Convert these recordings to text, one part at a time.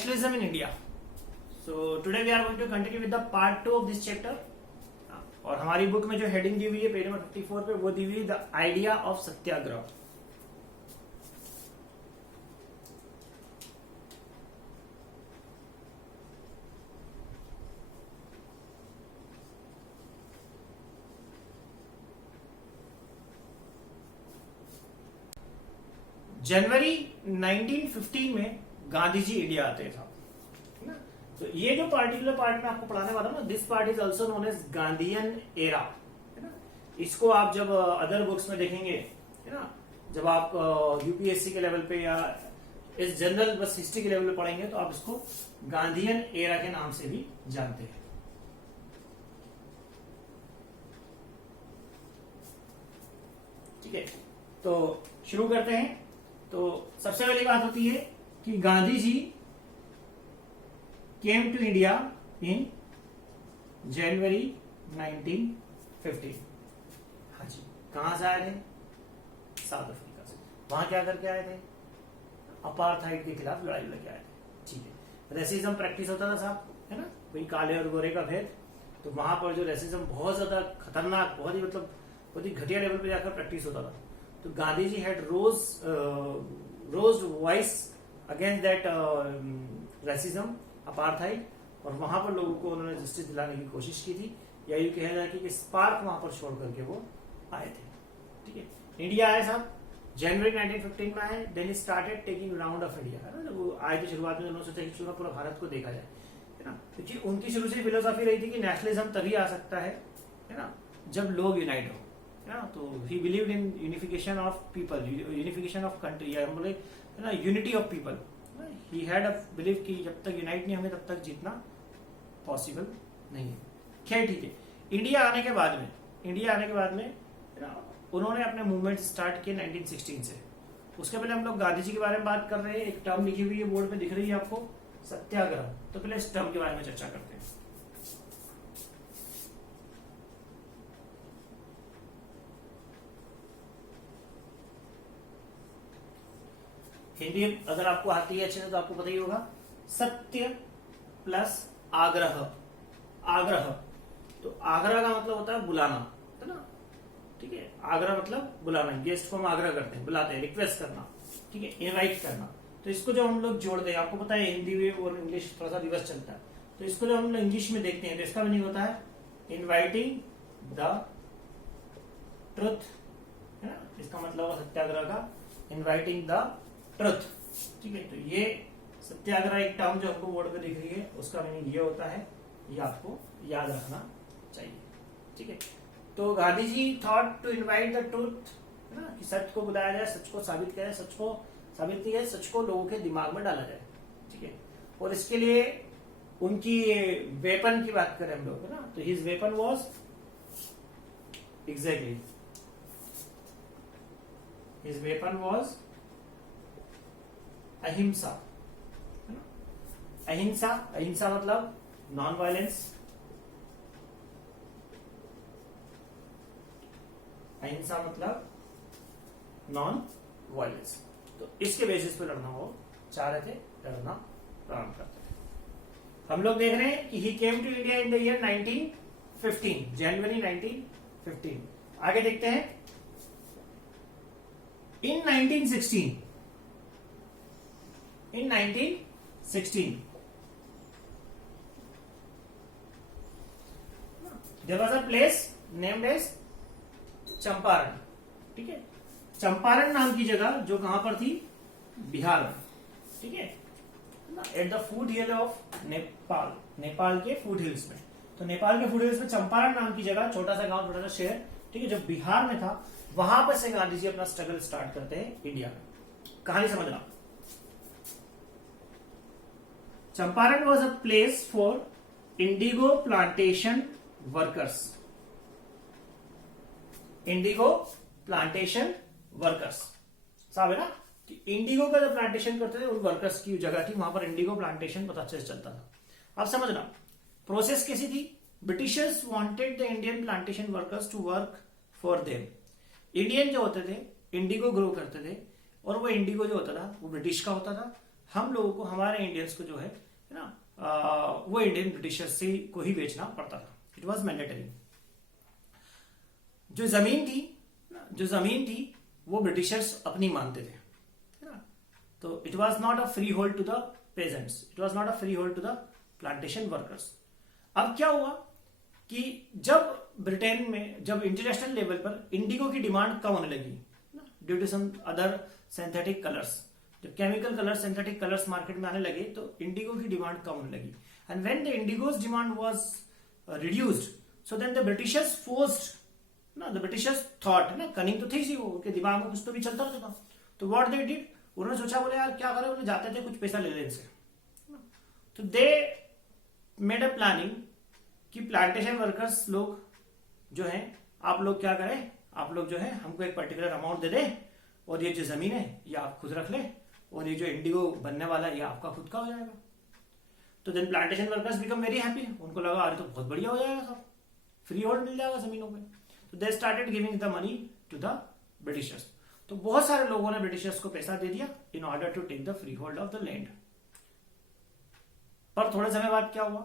Nationalism in India. So today we are going to continue with the part 2 of this chapter. और हमारी book में जो heading दी हुई है पेज नंबर 54 पे वो दी हुई है द आइडिया ऑफ सत्याग्रह. जनवरी 1915 में गांधी जी इंडिया आते थे. तो ये जो पार्टिकुलर पार्ट में आपको पढ़ाने वाला हूं ना, this part is also known as Gandhian era, है ना. इसको आप जब अदर बुक्स में देखेंगे, है ना, जब आप यूपीएससी के लेवल पे या इस जनरल बस हिस्ट्री के लेवल पे पढ़ेंगे तो आप इसको गांधीयन एरा के नाम से भी जानते हैं. ठीक है, तो शुरू करते हैं. तो सबसे पहली बात होती है कि गांधी जी केम टू इंडिया इन जनवरी 1915. हाँ जी, कहां से आए थे? साउथ अफ्रीका से. वहां क्या करके आए थे? अपार्थाइड के खिलाफ लड़ाई लड़के आए थे. ठीक है, रेसिज्म प्रैक्टिस होता था साहब, है ना, भाई काले और गोरे का भेद. तो वहां पर जो रेसिज्म बहुत ज्यादा खतरनाक, बहुत ही घटिया लेवल पे जाकर प्रैक्टिस होता था. तो Gandhi ji had rose voice against that racism, apartheid, और वहां पर लोगों को उन्होंने जस्टिस दिलाने की कोशिश की थी, या यूं कहा जाए कि स्पार्क वहां पर छोड़ करके वो आए थे. ठीक है, इंडिया आए साहब जनवरी 1915 में आए. Then started taking round of India, है ना. वो आए थे शुरुआत में, उन्होंने सोचा कि पूरा भारत को देखा जाए, है ना. क्योंकि उनकी शुरू से फिलोसॉफी रही थी कि नेशनलिज्म तभी आ सकता है ना, जब लोग यूनाइट हो. तो ही believed in unification of people, unification of country, या बोले है ना, unity of people. He had a believe कि जब तक यूनाइट नहीं होंगे तब तक जीतना पॉसिबल नहीं है. खैर ठीक है, इंडिया आने के बाद में है ना, उन्होंने अपने मूवमेंट स्टार्ट किए 1916 से. उसके पहले हम लोग गांधी जी के बारे में बात कर रहे हैं. एक टर्म लिखी हुई है बोर्ड पे, दिख रही है आपको, सत्याग्रह. तो पहले इस टर्म के बारे में चर्चा करते हैं. हिंदी अगर आपको आती है अच्छे से तो आपको पता ही होगा, सत्य प्लस आग्रह. आग्रह, तो आग्रह का मतलब होता है बुलाना, है ना. ठीक है, आग्रह मतलब बुलाना. गेस्ट को हम आग्रह करते हैं, बुलाते हैं, रिक्वेस्ट करना. ठीक है, इनवाइट करना. तो इसको जब हम लोग जोड़ते हैं, आपको पता है हिंदी में और इंग्लिश थोड़ा सा रिवर्स चलता है. तो इसको जब हम लोग इंग्लिश में देखते हैं तो इसका मीनिंग होता है इनवाइटिंग द ट्रुथ, है ना. इसका मतलब होगा सत्याग्रह का इनवाइटिंग द ट्रुथ. ठीक है, तो ये सत्याग्रह एक टर्म जो आपको बोर्ड पे दिख रही है उसका मीनिंग ये होता है, ये आपको याद रखना चाहिए. ठीक है, तो Gandhi ji thought to invite the truth, है ना, कि सच को बुलाया जाए, सच को साबित किया जाए, सच को साबित किया जाए, सच को लोगों के दिमाग में डाला जाए. ठीक है, और इसके लिए उनकी वेपन की बात करें हम लोग, है ना, तो his weapon was exactly, his weapon was अहिंसा. अहिंसा, अहिंसा मतलब नॉन वायलेंस. अहिंसा मतलब नॉन वायलेंस. तो इसके बेसिस पे लड़ना वो चाह रहे थे, लड़ना प्रारंभ करते थे. हम लोग देख रहे हैं कि he came to India in the year 1915, January 1915. आगे देखते हैं. इन 1916, there was a place named as Champaran. ठीक है, चंपारण नाम की जगह जो कहां पर थी? बिहार में. ठीक है, at the foot hill of Nepal, Nepal के फूट हिल्स में. तो नेपाल के फूट हिल्स में चंपारण नाम की जगह, छोटा सा गांव, छोटा सा शहर, ठीक है, जो बिहार में था, वहां पर से गांधी जी अपना स्ट्रगल स्टार्ट करते हैं इंडिया में. कहानी समझना. Champaran was a place for Indigo plantation workers. Indigo plantation workers साहब, है ना, कि इंडिगो का जो प्लांटेशन करते थे उन वर्कर्स की जगह थी, वहां पर इंडिगो प्लांटेशन पता चलता था. अब समझना प्रोसेस कैसी थी. Britishers wanted the Indian plantation workers to work for them. Indian जो होते थे इंडिगो ग्रो करते थे, और वो इंडिगो जो होता था वो ब्रिटिश का होता था, हम लोगों को, हमारे इंडियंस को जो है ना, वो इंडियन ब्रिटिशर्स से को ही बेचना पड़ता था। It was mandatory. जो जमीन थी वो ब्रिटिशर्स अपनी मानते थे, है ना। तो it was not a free hold to the peasants, it was not a free hold to the plantation workers. अब क्या हुआ कि जब ब्रिटेन में, जब इंटरनेशनल लेवल पर इंडिगो की डिमांड कम होने लगी due to some other synthetic colours, जब chemical colours, synthetic colours market में आने लगे तो इंडिगो की डिमांड कम होने लगी। And when the indigo's demand was reduced, so then the Britishers forced ना, द ब्रिटिशर्स थॉट ना, कनिंग तो थी सी, वो उनके दिमाग में कुछ तो भी चलता रहता था। तो व्हाट दे डिड, उन्होंने सोचा, बोले यार क्या करें, उन्हें जाते थे कुछ पैसा ले लेने से। तो दे मेड अ प्लानिंग कि प्लांटेशन वर्कर्स लोग जो हैं, आप लोग क्या करें, आप लोग जो है हमको एक पर्टिकुलर अमाउंट दे दें, और ये जो जमीन है ये आप खुद रख ले, और ये जो इंडिगो बनने वाला है ये आपका खुद का हो जाएगा। तो then plantation workers become very happy, उनको लगा अरे तो बहुत बढ़िया हो जाएगा, सब फ्री होल्ड मिल जाएगा जमीनों पे। तो they started giving the money to the Britishers. तो बहुत सारे लोगों ने ब्रिटिशर्स को पैसा दे दिया in order to take the freehold of the land. पर थोड़े समय बाद क्या हुआ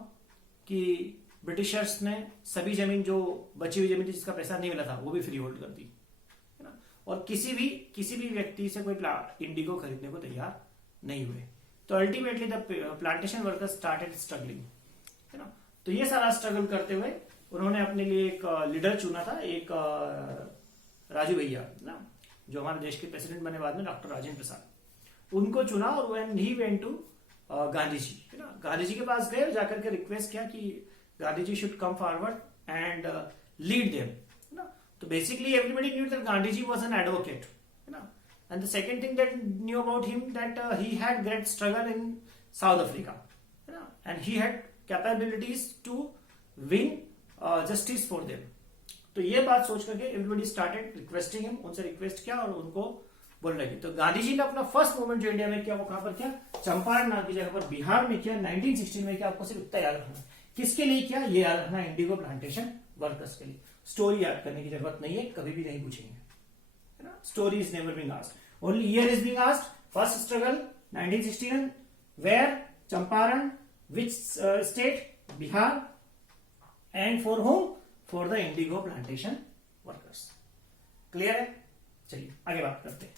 कि ब्रिटिशर्स ने सभी जमीन, जो बची हुई जमीन थी जिसका पैसा नहीं मिला था, वो भी फ्री होल्ड कर दी, है ना। और किसी भी व्यक्ति से कोई इंडिगो खरीदने को तैयार नहीं हुए। तो ultimately the plantation workers started struggling, है ना। तो ये सारा स्ट्रगल करते हुए उन्होंने अपने लिए एक लीडर चुना था, एक राजू भैया ना, जो हमारे देश के प्रेसिडेंट बने बाद में, डॉक्टर राजेंद्र प्रसाद, उनको चुना। और when he went to Gandhi ji, है ना, गांधी जी के पास गए, जाकर के रिक्वेस्ट किया कि Gandhi ji should come forward and lead them, है ना। तो basically everybody knew that Gandhi ji was an advocate, है ना। And the second thing that knew about him that he had great struggle in South Africa, है ना, and he had capabilities to win justice for them. तो ये बात सोच करके everybody started requesting him, उनसे रिक्वेस्ट किया और उनको बोलने लगे। तो गांधी जी ने अपना फर्स्ट मूवमेंट जो इंडिया में किया वो कहां पर किया, चंपारण नाम की जगह पर बिहार में किया, 1916 में किया। आपको सिर्फ इतना याद रखना, किसके लिए किया ये याद रखना, इंडिगो प्लांटेशन वर्कर्स के लिए। स्टोरी याद करने की जरूरत नहीं है, कभी भी नहीं पूछेंगे, है ना। Story is never being asked, only year is being asked. First struggle 1916, where, Champaran, which state, Bihar, and for whom, for the indigo plantation workers. Clear है? चलिए आगे बात करते हैं।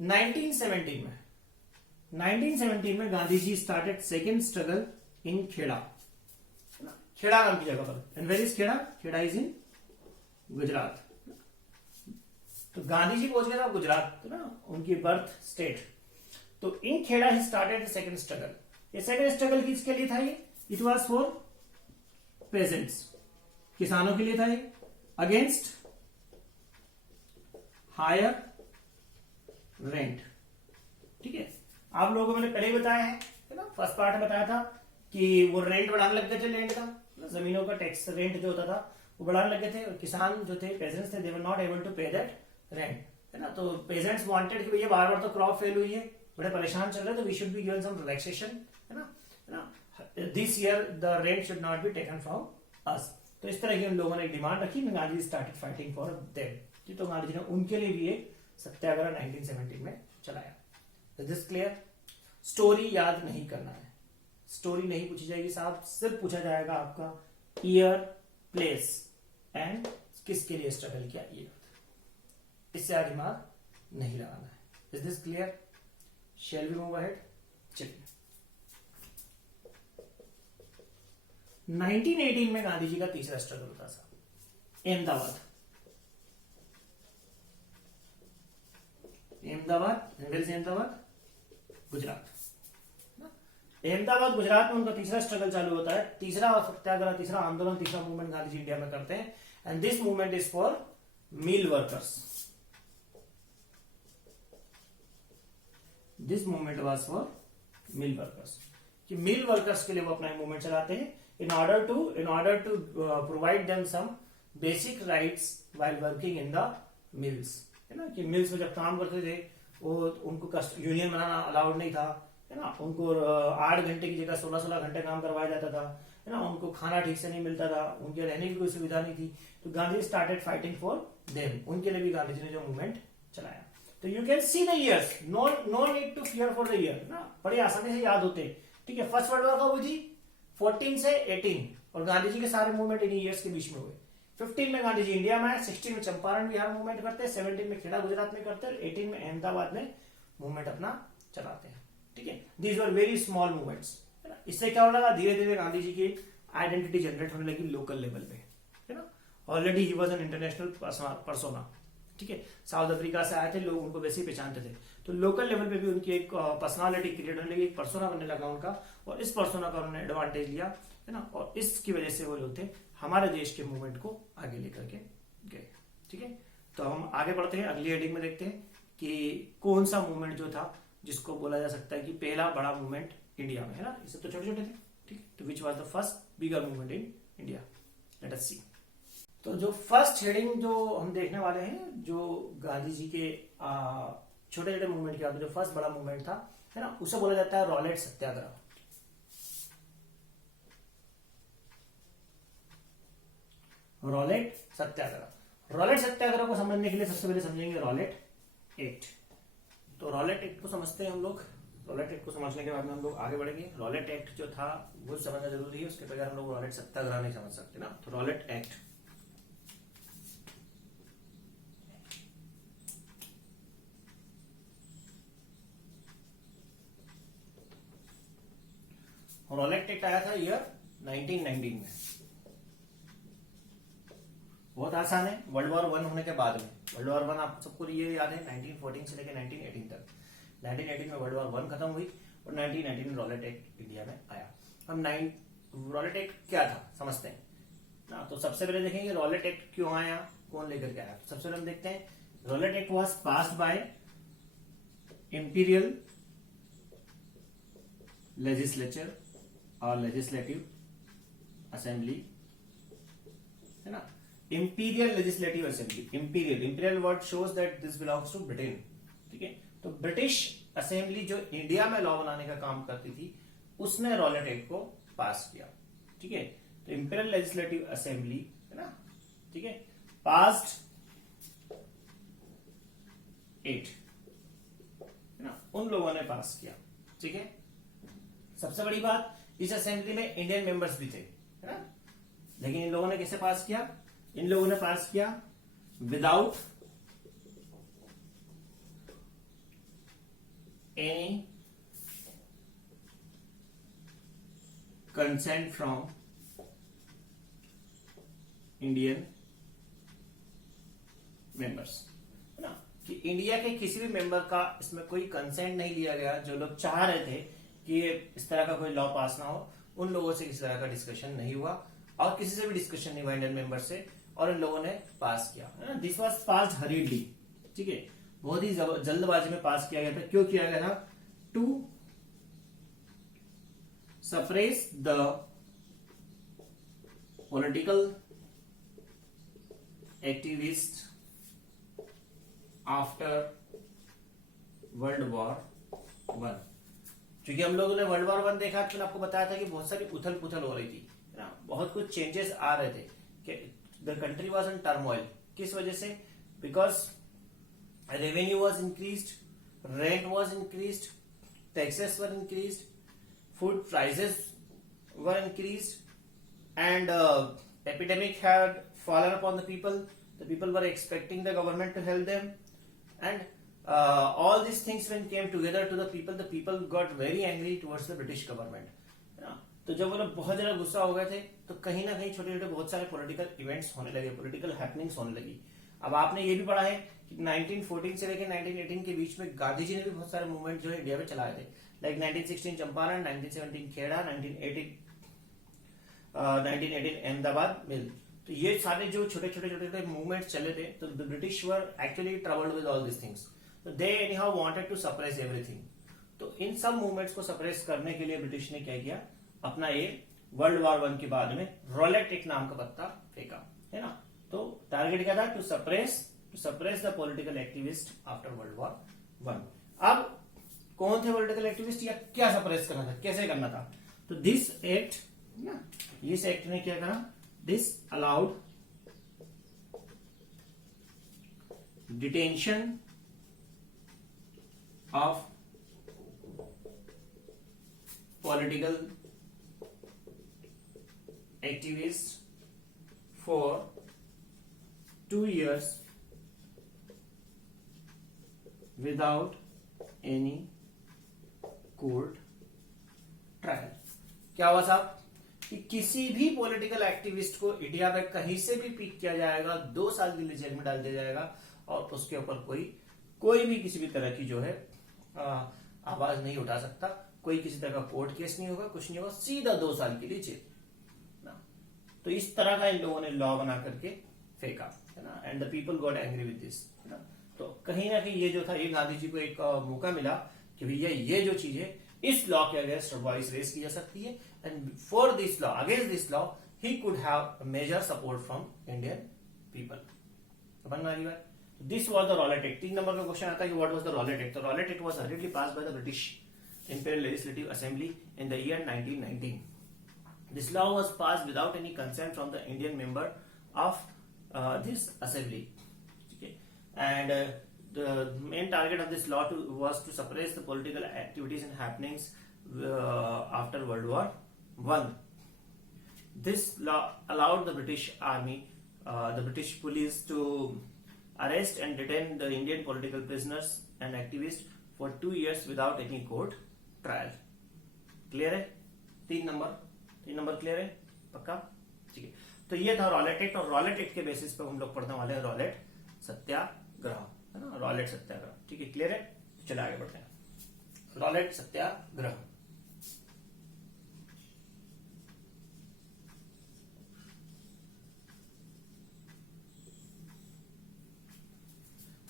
1917 में Gandhi ji started second struggle in Kheda, Kheda नाम की जगह पर। And where is Kheda? Kheda is in Gujarat. तो गांधी जी पहुंच गए था गुजरात, ना, उनकी बर्थ स्टेट। तो in Kheda he started second struggle. ये सेकेंड स्ट्रगल किसके लिए था? ये इट वॉज फॉर पेजेंट्स, किसानों के लिए था ये, अगेंस्ट हायर रेंट। ठीक है, आप लोगों को मैंने पहले ही बताया है ना, फर्स्ट पार्ट में बताया था कि वो रेंट बढ़ाने लग गए थे, लैंड का, जमीनों का टैक्स रेंट जो होता था वो बढ़ाने लगे थे, और किसान जो थे, पेजेंट्स थे, दे वर नॉट एबल टू पे दैट रेंट, है ना। तो पेजेंट्स वांटेड कि भैया बार बार तो क्रॉप फेल हुई है, बड़े परेशान चल रहे, तो we should be given some relaxation, है ना, this year the rent should not be taken from us. तो इस तरह की उन लोगों ने डिमांड रखी, Gandhi started fighting for them. तो गांधी जी ने उनके लिए भी एक सत्याग्रह 1917 में चलाया। Is this clear? स्टोरी याद नहीं करना है, स्टोरी नहीं पूछी जाएगी साहब, सिर्फ पूछा जाएगा आपका ईयर, प्लेस एंड किसके लिए स्ट्रगल किया, ये इससे आगे दिमाग नहीं लगाना है। Is this clear? Shall we move ahead? चलिए 1918 में गांधी जी का तीसरा स्ट्रगल होता था, अहमदाबाद। अहमदाबाद गुजरात। अहमदाबाद गुजरात में उनका तीसरा स्ट्रगल चालू होता है, तीसरा सत्याग्रह, तीसरा आंदोलन, तीसरा मूवमेंट गांधी जी इंडिया में करते हैं। And this movement is for mill workers. This movement was for mill workers, कि मिल वर्कर्स के लिए वो अपना मूवमेंट चलाते हैं in order to provide them some basic rights while working in the mills, है ना। कि मिल्स में जब काम करते थे वो उनको यूनियन बनाना अलाउड नहीं था, है ना। उनको 8 घंटे की जगह 16-16 घंटे काम करवाया जाता था, है ना। उनको खाना ठीक से नहीं मिलता था, उनके रहने की कोई सुविधा नहीं थी। तो Gandhi started fighting for them, उनके लिए भी गांधी जी ने जो मूवमेंट चलाया। तो you can see the years, no need to fear for the year ना, बड़ी आसानी से याद होते हैं। ठीक है, फर्स्ट वर्ल्ड वॉर कब हुई थी? 14 से 18, और गांधी जी के सारे मूवमेंट इन ईयर्स के बीच में हुए। 15 में गांधी जी इंडिया में आए, 16 में चंपारण बिहार मूवमेंट करते हैं, 17 में खेड़ा गुजरात में करते हैं, 18 में अहमदाबाद में मूवमेंट अपना चलाते हैं। ठीक है, these were very small movements, है ना। इससे क्या होने लगा, धीरे धीरे गांधी जी की आइडेंटिटी जनरेट होने लगी लोकल लेवल पे, है ना। Already he was an international persona. ठीक है, साउथ अफ्रीका से आए थे लोग, उनको वैसे ही पहचानते थे, तो लोकल लेवल पे भी उनकी एक पर्सनालिटी क्रिएट होने लगी, एक पर्सोना बनने लगा उनका, और इस पर्सोना का उन्होंने एडवांटेज लिया, है ना, और इसकी वजह से वो लोग थे हमारे देश के मूवमेंट को आगे लेकर के गए। ठीक है, तो हम आगे बढ़ते हैं, अगली हेडिंग में देखते हैं कि कौन सा मूवमेंट जो था जिसको बोला जा सकता है कि पहला बड़ा मूवमेंट इंडिया में, है ना। इसे तो छोटे छोटे थे। ठीक, तो which was the first bigger movement in India, let us see. तो जो फर्स्ट हेडिंग जो हम देखने वाले हैं, जो गांधी जी के छोटे छोटे मूवमेंट के जो फर्स्ट बड़ा मूवमेंट था, है ना, उसे बोला जाता है रॉलेट सत्याग्रह। रॉलेट सत्याग्रह, रॉलेट सत्याग्रह को समझने के लिए सबसे पहले समझेंगे रॉलेट एक्ट। तो रॉलेट एक्ट को समझते हैं हम लोग। रॉलेट एक्ट को समझने के बाद में हम लोग आगे बढ़ेंगे। रॉलेट एक्ट जो था वो समझना जरूरी है, उसके बगैर हम लोग रॉलेट सत्याग्रह नहीं समझ सकते ना। तो रॉलेट एक्ट, रॉलेट एक्ट आया था ईयर 1919 में। बहुत आसान है, वर्ल्ड वॉर 1 होने के बाद में। वर्ल्ड वॉर 1 आप सबको ये याद है 1914 से लेकर 1918 तक। 1918 में वर्ल्ड वॉर 1 खत्म हुई और 1919 में रॉलेट एक्ट इंडिया में आया। हम रॉलेट एक्ट क्या था समझते हैं ना। तो सबसे पहले देखेंगे रॉलेट एक्ट क्यों आया, कौन लेकर के आया। तो सबसे पहले हम देखते हैं Rowlatt act was passed by imperial legislature और लेजिस्लेटिव असेंबली, है ना। Imperial legislative assembly, imperial word shows that this belongs to Britain. ठीक है, तो ब्रिटिश असेंबली जो इंडिया में लॉ बनाने का काम करती थी, उसने रॉलेट एक्ट को पास किया। ठीक है, तो इंपीरियल लेजिस्लेटिव असेंबली, है ना, ठीक है, पास्ड एक्ट, है ना, उन लोगों ने पास किया। ठीक है, सबसे बड़ी बात, इस असेंबली में इंडियन मेंबर्स भी थे, है ना। लेकिन इन लोगों ने कैसे पास किया, इन लोगों ने पास किया without any consent from Indian members, है ना, कि इंडिया के किसी भी मेंबर का इसमें कोई कंसेंट नहीं लिया गया। जो लोग चाह रहे थे कि इस तरह का कोई लॉ पास ना हो, उन लोगों से किसी तरह का डिस्कशन नहीं हुआ, और किसी से भी डिस्कशन नहीं हुआ इंडियन मेंबर से, और इन लोगों ने पास किया, है ना। This was passed हरीडली। ठीक है, बहुत ही जल्दबाजी में पास किया गया था। क्यों किया गया था? To suppress the political activist after world war 1। क्योंकि हम लोगों ने वर्ल्ड वॉर 1 देखा, तो मैंने आपको बताया था कि बहुत सारी उथल पुथल हो रही थी, है ना, बहुत कुछ चेंजेस आ रहे थे, कि the country was in turmoil. किस वजह से? Because revenue was increased, rent was increased, taxes were increased, food prices were increased, and epidemic had fallen upon the people. The people were expecting the government to help them, and all these things when came together to the people got very angry towards the British government. है ना? तो जब वो लोग बहुत ज्यादा गुस्सा हो गए थे, तो कहीं ना कहीं छोटे छोटे बहुत सारे पॉलिटिकल इवेंट्स होने लगे, पॉलिटिकल हैपनिंग्स होने लगी। अब आपने ये भी पढ़ा है कि 1914 से लेकर 1918 के बीच में गांधी जी ने भी बहुत सारे मूवमेंट जो है इंडिया में चलाए थे, लाइक 1916 चंपारण, 1917 खेड़ा, 1918 अहमदाबाद मिल। तो ये सारे जो छोटे छोटे मूवमेंट चले थे, तो the British were actually troubled with all this things, तो they anyhow wanted to suppress everything. तो इन सब मूवमेंट्स को सप्रेस करने के लिए ब्रिटिश ने क्या किया, अपना ये वर्ल्ड वॉर 1 के बाद में रॉलेट एक्ट नाम का पत्ता फेंका, है ना। तो टारगेट क्या था? To suppress the political activist after world war 1। अब कौन थे पॉलिटिकल एक्टिविस्ट, या क्या सप्रेस करना था, कैसे करना था? तो दिस एक्ट ना, इस एक्ट ने क्या करा, this allowed detention of political activists for 2 years without any court trial. क्या हुआ साहब कि किसी भी पॉलिटिकल एक्टिविस्ट को इंडिया में कहीं से भी पिक किया जाएगा, 2 साल के लिए जेल में डाल दिया जाएगा और उसके ऊपर कोई भी किसी भी तरह की जो है आवाज नहीं उठा सकता, कोई किसी तरह का कोर्ट केस नहीं होगा, कुछ नहीं होगा, सीधा 2 साल के लिए जेल ना। तो इस तरह का इन लोगों ने लॉ बना करके फेंका है ना, and the people got angry with this है ना। तो कहीं ना कहीं ये जो था, ये गांधी जी को एक मौका मिला कि भैया ये जो चीज है इस लॉ के अगेंस्ट वॉइस रेज की जा सकती है, and for this law, against this law he could have major support from Indian people. समझ में आ रही बात? This was the Rowlatt Act. 3 नंबर का क्वेश्चन आता है कि what was the Rowlatt Act. तो Rowlatt act was hurriedly passed by the British Imperial Legislative Assembly in the year 1919. This law was passed without any consent from the Indian member of this assembly. Okay. And the main target of this law was to suppress the political activities and happenings after World War I. This law allowed the British Army, the British police to arrest and detain the Indian political prisoners and activists for 2 years without any court trial. Clear है? 3 number clear है? पक्का? ठीक है। तो ये था Rowlatt act, और Rowlatt act के बेसिस पे हम लोग पढ़ने वाले हैं रॉलेट सत्याग्रह, है ना, रॉलेट सत्याग्रह। ठीक है, क्लियर है? चलिए आगे बढ़ते हैं। Rowlatt Satyagraha,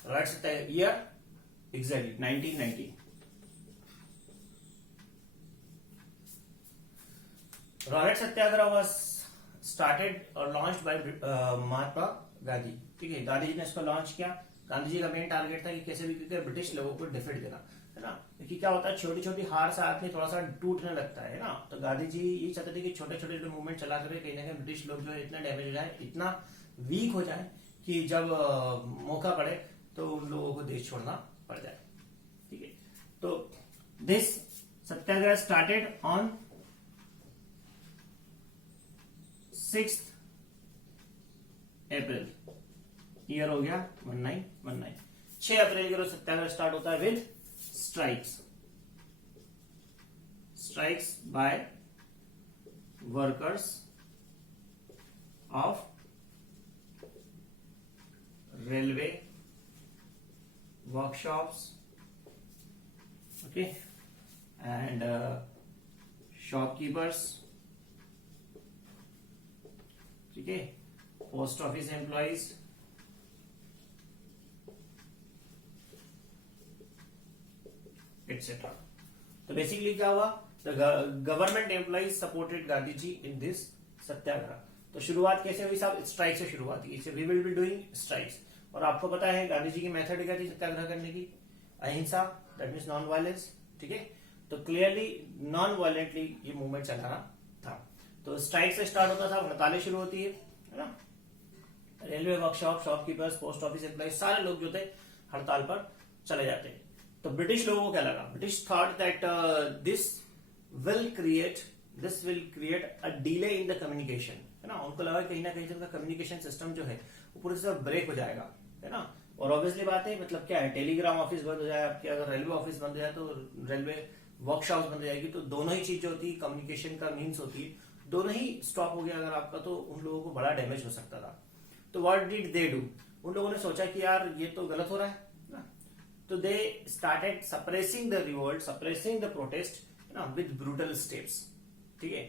Rowlatt Satyagraha year exactly 1919। Rowlatt Satyagraha was started और लॉन्च्ड बाय महात्मा गांधी। ठीक है, गांधी जी ने इसको लॉन्च किया। गांधी जी का मेन टारगेट था कि कैसे भी करके ब्रिटिश लोगों को डिफीट देना, है ना। क्योंकि क्या होता है, छोटी छोटी हार से आदमी थोड़ा सा टूटने लगता है ना। तो गांधी जी ये चाहते थे कि छोटे छोटे मूवमेंट चला करके कहीं ना कहीं ब्रिटिश लोग जो है इतना डैमेज हो जाए, इतना वीक हो जाए कि जब मौका पड़े तो उन लोगों को देश छोड़ना पड़ जाए। ठीक है, तो this Satyagraha started on 6 April, year हो गया 1919। 6 अप्रैल के रोज सत्याग्रह स्टार्ट होता है with strikes by workers of railway workshops, okay, and shopkeepers, ठीक है, पोस्ट ऑफिस एम्प्लॉइज, एटसेट्रा। तो बेसिकली क्या हुआ, the government employees supported Gandhi ji in this satyagraha. तो शुरुआत कैसे हुई साहब? स्ट्राइक से शुरुआत की। We will be doing strikes. और आपको पता है गांधी जी की मेथड क्या थी सत्याग्रह करने की? अहिंसा, दैट मीन्स नॉन वायलेंस। ठीक है, तो क्लियरली नॉन वायलेंटली ये मूवमेंट चलाना था। तो स्ट्राइक से स्टार्ट होता था, हड़तालें शुरू होती है ना। Railway workshop, shopkeepers, post office employees, सारे लोग जो थे हड़ताल पर चले जाते हैं। तो ब्रिटिश लोगों को क्या लगा? British thought that this will create a delay in the communication, है ना। उनको लगा कहीं ना कहीं उनका कम्युनिकेशन सिस्टम जो है वो पूरी तरह ब्रेक हो जाएगा, है ना। और ऑब्वियसली बात है, मतलब क्या है, टेलीग्राम ऑफिस बंद हो जाए आपके, अगर रेलवे ऑफिस बंद हो जाए तो रेलवे वर्कशॉप बंद हो जाएगी। तो दोनों ही चीज जो होती है कम्युनिकेशन का मीन्स होती है, दोनों ही स्टॉप हो गया अगर आपका, तो उन लोगों को बड़ा डैमेज हो सकता था। तो व्हाट डिड दे डू? उन लोगों ने सोचा कि यार ये तो गलत हो रहा है ना। तो they started suppressing the revolt, suppressing the protest, ना, विद ब्रूटल स्टेप्स। ठीक है,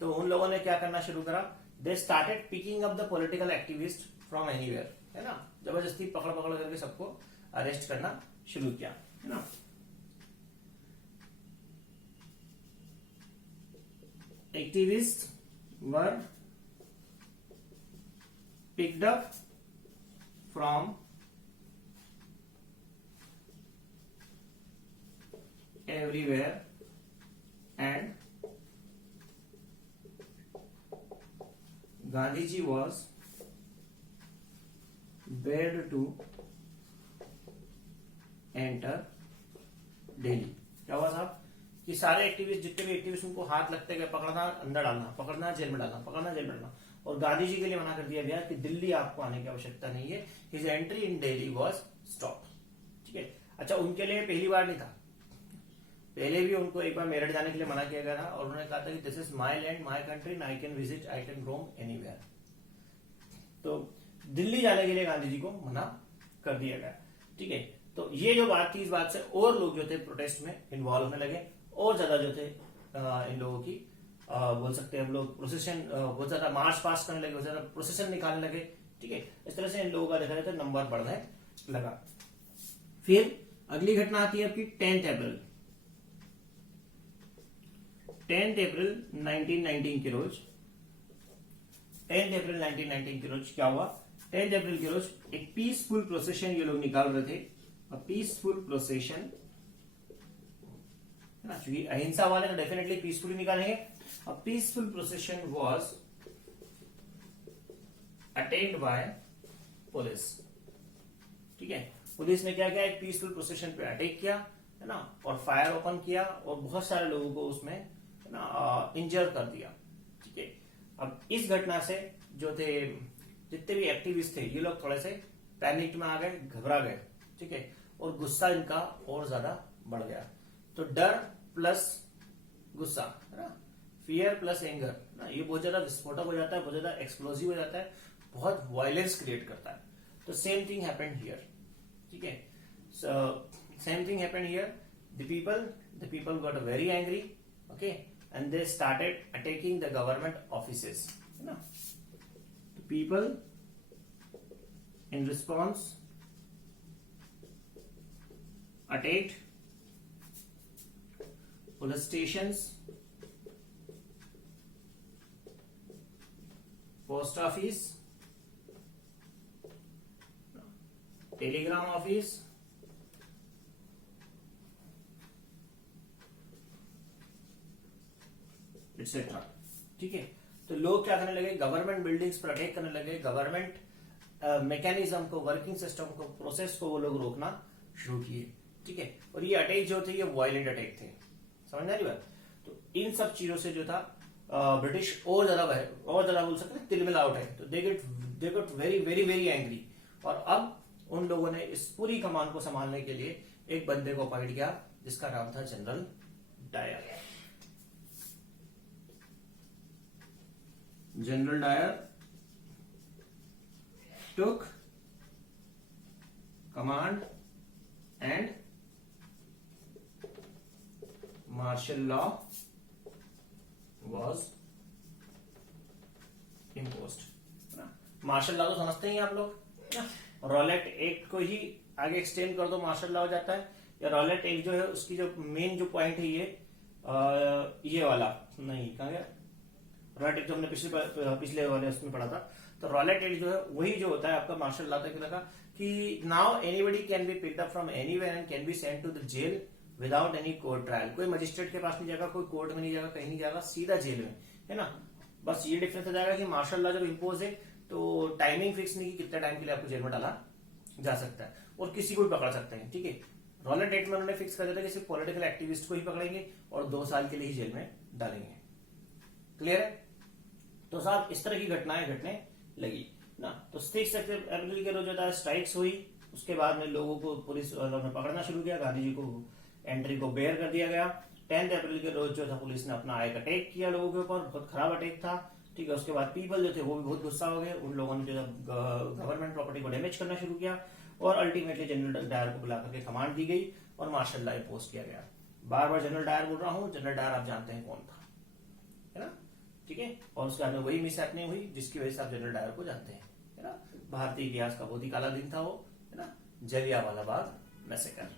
तो उन लोगों ने क्या करना शुरू करा? They started picking up the political activist from anywhere, है ना। जबरदस्ती पकड़ पकड़ करके सबको अरेस्ट करना शुरू किया, है ना। Activists were picked up from everywhere and Gandhiji was dared to enter daily. क्या हुआ साहब कि सारे एक्टिविस्ट, जितने भी एक्टिविस्ट, उनको हाथ लगते गए, पकड़ना अंदर डालना, पकड़ना जेल में डालना, पकड़ना जेल में डालना। और गांधी जी के लिए मना कर दिया गया कि दिल्ली आपको आने की आवश्यकता नहीं है, his entry in Delhi was stop. ठीक है, अच्छा उनके लिए पहली बार नहीं था, पहले भी उनको एक बार मेरठ जाने के लिए मना किया गया था और उन्होंने कहा था कि this is my land, my country, I can visit, I can Rome anywhere. तो दिल्ली जाने के लिए गांधी जी को मना कर दिया गया। ठीक है, तो ये जो बात थी, इस बात से और लोग जो थे प्रोटेस्ट में इन्वॉल्व होने लगे, और ज्यादा जो थे इन लोगों की बोल सकते हैं हम लोग प्रोसेशन, बहुत ज्यादा मार्च पास करने लगे, बहुत ज्यादा प्रोसेशन निकालने लगे। ठीक है, इस तरह से इन लोगों का देखा जाए तो नंबर बढ़ने लगा। फिर अगली घटना आती है आपकी 10 अप्रैल 1919 के रोज। 10 अप्रैल 1919 के रोज क्या हुआ? 10 अप्रैल के रोज एक पीसफुल प्रोसेशन ये लोग निकाल रहे थे, पीसफुल प्रोसेशन, क्योंकि अहिंसा वाले तो डेफिनेटली पीसफुली निकालेंगे। A peaceful procession was attacked by police। ठीक है, पुलिस ने क्या किया, एक पीसफुल प्रोसेशन पे अटैक किया, है ना, और फायर ओपन किया और बहुत सारे लोगों को उसमें, है ना, इंजर कर दिया। ठीक है, अब इस घटना से जो थे, जितने भी एक्टिविस्ट थे, ये लोग थोड़े से पैनिक में आ गए, घबरा गए। ठीक है, और गुस्सा इनका और ज्यादा बढ़ गया। तो डर प्लस गुस्सा, है ना, फियर प्लस एंगर ना, ये बहुत ज्यादा विस्फोटक हो जाता है, बहुत ज्यादा एक्सप्लोसिव हो जाता है, बहुत वायलेंस क्रिएट करता है। तो सेम थिंग हैपेंड हियर। ठीक है, same thing happened here. The people got very angry, okay, and they started attacking the government offices, है ना। The people in response attacked police stations, post office, Telegram office, etcetera. ठीक है, तो लोग क्या करने लगे, गवर्नमेंट बिल्डिंग्स पर अटैक करने लगे, गवर्नमेंट मैकेनिज्म को, वर्किंग सिस्टम को, प्रोसेस को वो लोग रोकना शुरू किए। ठीक है, और ये अटैक जो थे ये वायलेंट अटैक थे, समझ आ रही बात। तो इन सब चीजों से जो था ब्रिटिश और ज्यादा बोल सकते हैं तिलमिला उठे। तो they got very very very angry. और अब उन लोगों ने इस पूरी कमान को संभालने के लिए एक बंदे को अपॉइंट किया जिसका नाम था general Dyer. General Dyer took command and martial law was imposed। Martial law तो समझते ही आप लोग, रॉलेट एक्ट को ही आगे एक्सटेंड कर दो, मार्शल लॉ हो जाता है। या रॉलेट एक्ट जो है उसकी जो मेन जो पॉइंट है ये वाला नहीं, कहा गया रॉलेट एक्ट जो हमने पिछले वाले उसमें पढ़ा था। तो रॉलेट एक्ट जो है वही जो होता है आपका मार्शल लॉ तक लगा कि now anybody can be picked up from anywhere and can be sent to the jail without any court trial. कोई मजिस्ट्रेट के पास नहीं जाएगा, कोई कोर्ट में नहीं जाएगा, कहीं नहीं जाएगा, सीधा जेल में, है ना। बस ये डिफरेंस हो जाएगा कि मार्शल लॉ जब इम्पोज है तो टाइमिंग फिक्स नहीं कि कितने टाइम के लिए आपको जेल में डाला जा सकता है और किसी को भी पकड़ सकते हैं। ठीक है, रॉलेट एक्ट में उन्होंने फिक्स कर दिया था कि सिर्फ पॉलिटिकल एक्टिविस्ट को ही पकड़ेंगे और 2 साल के लिए ही जेल में डालेंगे। क्लियर है? तो साहब इस तरह की घटनाएं घटने लगी ना। तो 6 अप्रैल के रोज जो था स्ट्राइक्स हुई, उसके बाद में लोगों को पुलिस ने पकड़ना शुरू किया, गांधी जी को एंट्री को बेयर कर दिया गया। 10 अप्रैल के रोज जो था पुलिस ने अपना एक अटैक किया लोगों के ऊपर, बहुत खराब अटैक था। ठीक है, उसके बाद पीपल जो थे वो भी बहुत गुस्सा हो गए, उन लोगों ने जो गवर्नमेंट प्रॉपर्टी को डैमेज करना शुरू किया और अल्टीमेटली जनरल डायर को बुला करके कमांड दी गई और मार्शल लॉ इम्पोज किया गया। बार बार जनरल डायर बोल रहा हूं, जनरल डायर आप जानते हैं कौन था, है ना। ठीक है, और उसके बाद में वही मिस हैपनिंग हुई जिसकी वजह से आप जनरल डायर को जानते हैं, है ना। भारतीय इतिहास का बहुत ही काला दिन था वो, है ना, जलियांवाला बाग मैसेकर।